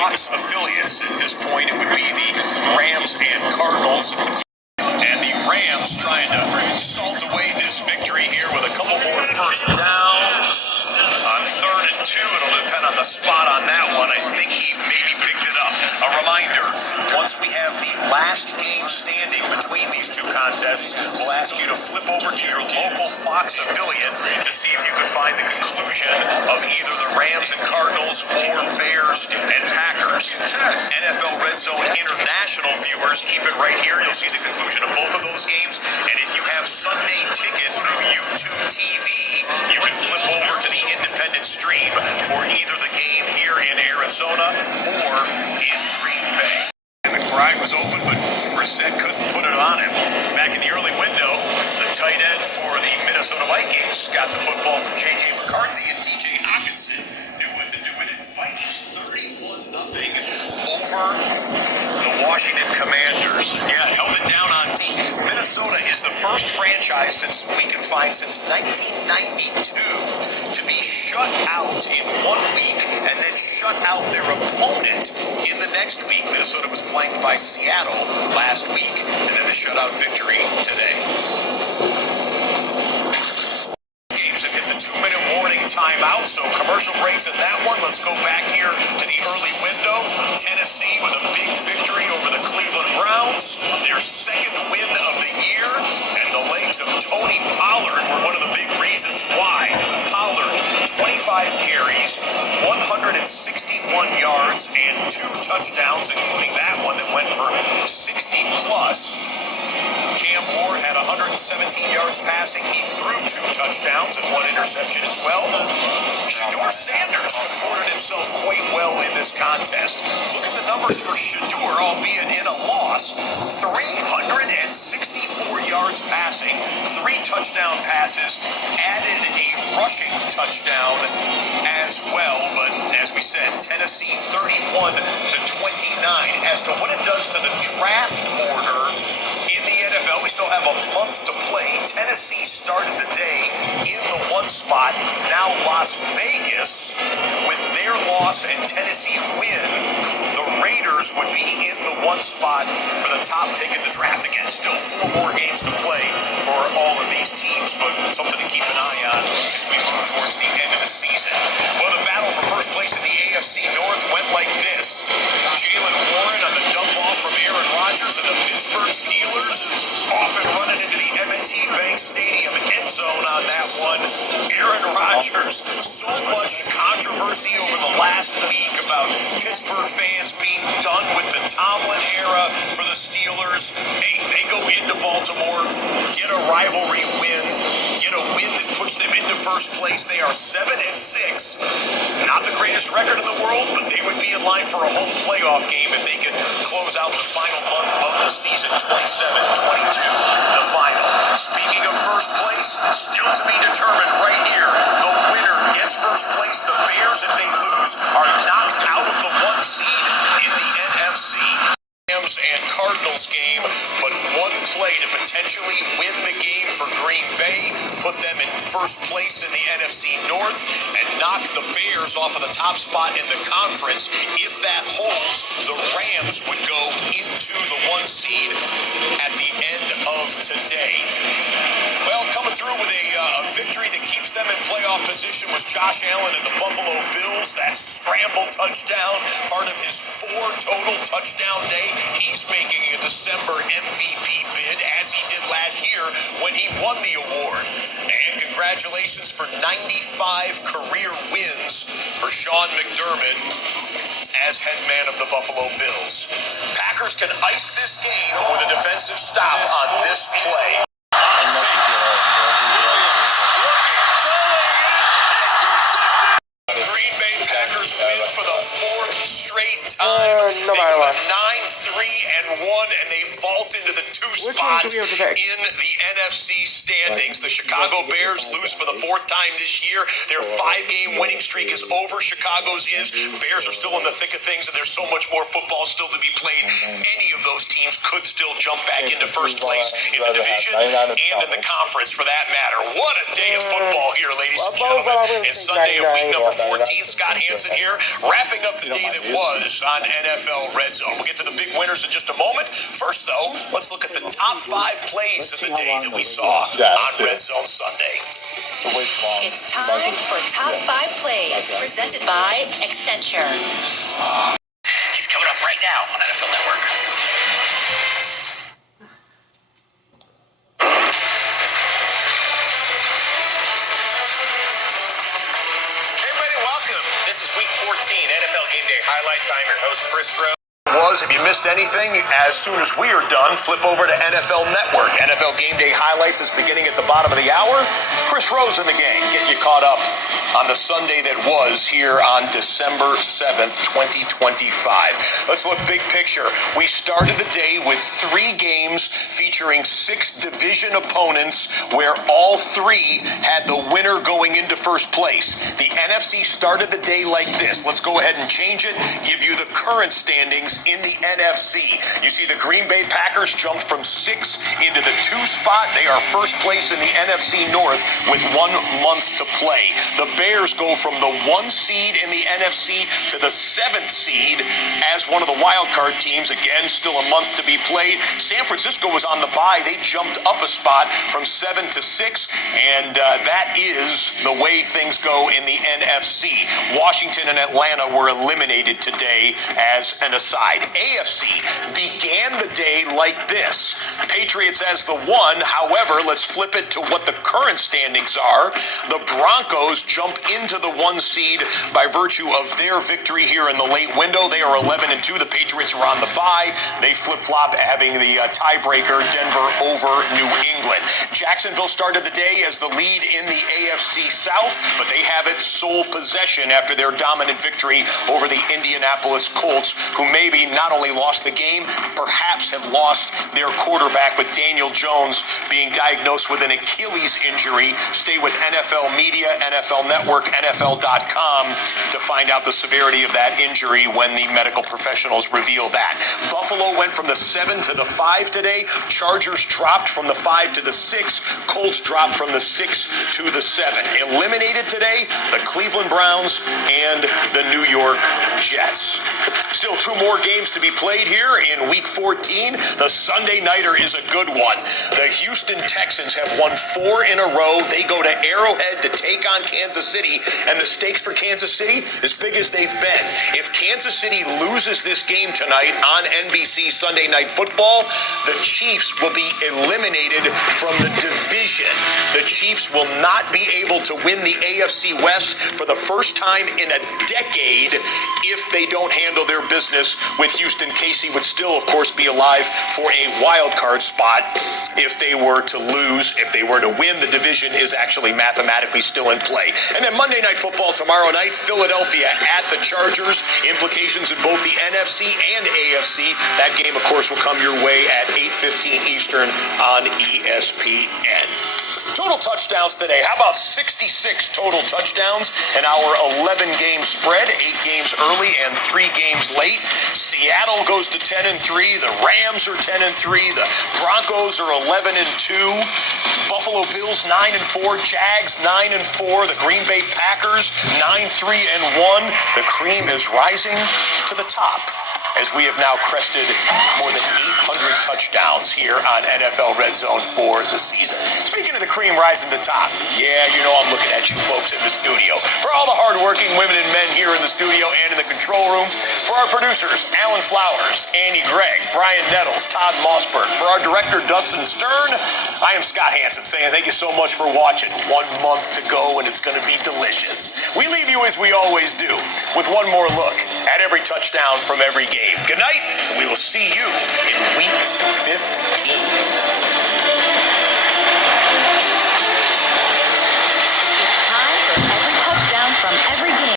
Fox affiliates. At this point, it would be the Rams and Cardinals. And the Rams trying to salt away this victory here with a couple more first downs. On 3rd and 2, it'll depend on the spot on that one. I think he maybe picked it up. A reminder, once we have the last game standing between these two contests, we'll ask you to flip over to your local Fox affiliate to see if you can find the conclusion of either the Rams and Cardinals or Bears and Packers. NFL RedZone International viewers, keep it right here. You'll see the conclusion of both of those games. And if you have Sunday Ticket through YouTube TV, you can flip over to the independent stream for either the game here in Arizona or in Green Bay. McBride was open, but Brissett couldn't put it on him. Back in the early window, the tight end for the Minnesota Vikings got the football from J.J. McCarthy, and T.J. Hawkinson knew what to do with it. Vikings 31-0 over the Washington Commanders. Yeah, held it down on D. Minnesota is the first franchise since we can find since 1992 to be shut out in 1 week and then shut out their opponent in the next week. Minnesota was blanked by Seattle last week, and then the shutout victory today. Games have hit the 2-minute warning timeout, so commercial breaks in that one. Let's go back here to the early window. Tennessee with a big victory over the Cleveland Browns, their second win of the year, and the legs of Tony Pollard were one of the big reasons why. Pollard, 25 carries, 161 yards, and 2 touchdowns, including that one that went for 60-plus. Cam Ward had 117 yards passing. He threw 2 touchdowns and 1 interception as well. Shedeur Sanders comported himself quite well in this contest. Look at the numbers for Shedeur, albeit in a loss. 364 yards passing, 3 touchdown passes, added a rushing touchdown as well. But as we said, Tennessee 31-29. As to what it does to the draft order in the NFL, we still have a month to play. Tennessee started the day in the 1 spot. Now Las Vegas, with their loss and Tennessee win, the Raiders would be in the 1 spot for the top pick in the draft. Again, still 4 more games to play for all of these teams, but something to keep an eye on as we move towards the end of the season. Well, the battle for first place in the AFC North went like this. Jalen Warren on the dump off from Aaron Rodgers and the Pittsburgh Steelers, off and running into the M&T Bank Stadium end zone on that one. Aaron Rodgers, so much controversy over the last week about Pittsburgh fans being done with the Tomlin era for the Steelers. Hey, they go into Baltimore, get a rivalry win, get a win that puts them into first place. They are 7-6. Not the greatest record in the world, but they would be in line for a home playoff game if they could close out the final month of the season. 27-22, the final. Speaking of first place, still to be determined right here. The winner gets first place. The Bears, if they lose, are knocked out of the 1 seed in the NFC. Rams and Cardinals game, but 1 play to potentially win the game for Green Bay, put them in first place in the NFC North, and knock the Bears off of the top spot in the conference. If that holds, the Rams would go into the 1 seed at the end of today. Well, coming through with a victory that keeps them in playoff position was Josh Allen and the Buffalo Bills. That scramble touchdown, part of his 4 total touchdown day. He's making a December MVP bid, as he did last year when he won the award. And congratulations for 95 career wins for Sean McDermott as head man of the Buffalo Bills. Packers can ice this game with a defensive stop on this play. Green Bay Packers win for the 4th straight time. No matter what. 9-3-1, and they vault into the 2 spot in the NFC standings. The Chicago Bears lose for the 4th time this year. Their 5-game winning streak is over. Chicago's is. Bears are still in the thick of things, and there's so much more football still to be played. Any of those teams could still jump back into first place in the division and in the conference, for that matter. What a day of football here, ladies and gentlemen. gentlemen. It's Sunday of week number 14. Scott Hansen here, wrapping up the day that was on NFL Red Zone. We'll get to the big winners in just a moment. First, though, let's look at the top 5 plays of the day that we saw on Red Zone Sunday. It's time for Top 5 Plays, presented by Accenture. He's coming up right now on NFL Network. I'm your host, Chris Rose. If you missed anything, as soon as we are done, flip over to NFL Network. NFL Game Day highlights is beginning at the bottom of the hour. Chris Rose and the gang get you caught up on the Sunday that was here on December 7th, 2025. Let's look big picture. We started the day with 3 games featuring 6 division opponents where all 3 had the winner going into first place. The NFC started the day like this. Let's go ahead and change it, give you the current standings in the NFC. You see the Green Bay Packers jumped from 6 into the 2 spot. They are first place in the NFC North with 1 month to play. The Bears go from the 1 seed in the NFC to the 7th seed as one of the wild card teams. Again, still a month to be played. San Francisco was on the bye. They jumped up a spot from 7 to 6, and that is the way things go in the NFC. Washington and Atlanta were eliminated today as an aside. AFC began the day like this. Patriots as the 1. However, let's flip it to what the current standings are. The Broncos jump into the 1 seed by virtue of their victory here in the late window. They are 11-2. The Patriots are on the bye. They flip-flop, having the tiebreaker, Denver over New England. Jacksonville started the day as the lead in the AFC South, but they have it sole possession after their dominant victory over the Indianapolis Colts, who maybe not only lost the game, perhaps have lost their quarterback, with Daniel Jones being diagnosed with an Achilles injury. Stay with NFL Media, NFL Network, NFL.com to find out the severity of that injury when the medical professionals reveal that. Buffalo went from the 7 to the 5 today. Chargers dropped from the 5 to the 6. Colts dropped from the 6 to the 7. Eliminated today, the Cleveland Browns and the New York Jets. Still 2 more games to be played here in Week 14. The Sunday nighter is a good one. The Houston Texans have won 4 in a row. They go to Arrowhead to take on Kansas City, and the stakes for Kansas City as big as they've been. If Kansas City loses this game tonight on NBC Sunday Night Football, the Chiefs will be eliminated from the division. The Chiefs will not be able to win the AFC West for the first time in a decade if they don't handle their business with Houston. Casey would still, of course, be alive for a wild card spot if they were to lose. If they were to win, the division is actually mathematically still in play. And then Monday Night Football tomorrow night, Philadelphia at the Chargers. Implications in both the NFC and AFC. That game, of course, will come your way at 8:15 Eastern on ESPN. Total touchdowns today. How about 66 total touchdowns in our 11-game spread? 8 games early and 3 games late. Seattle goes to 10-3. The Rams are 10-3. The Broncos are 11-2. Buffalo Bills 9-4. Jags 9-4. The Green Bay Packers 9-3-1. The cream is rising to the top, as we have now crested more than 800 touchdowns here on NFL Red Zone for the season. Speaking of the cream rising to the top, yeah, you know I'm looking at you folks in the studio. For all the hardworking women and men here in the studio and in the control room, for our producers, Alan Flowers, Andy Gregg, Brian Nettles, Todd Mossberg, for our director, Dustin Stern, I am Scott Hansen saying thank you so much for watching. 1 month to go and it's going to be delicious. We leave you as we always do with one more look at every touchdown from every game. Good night, and we will see you in Week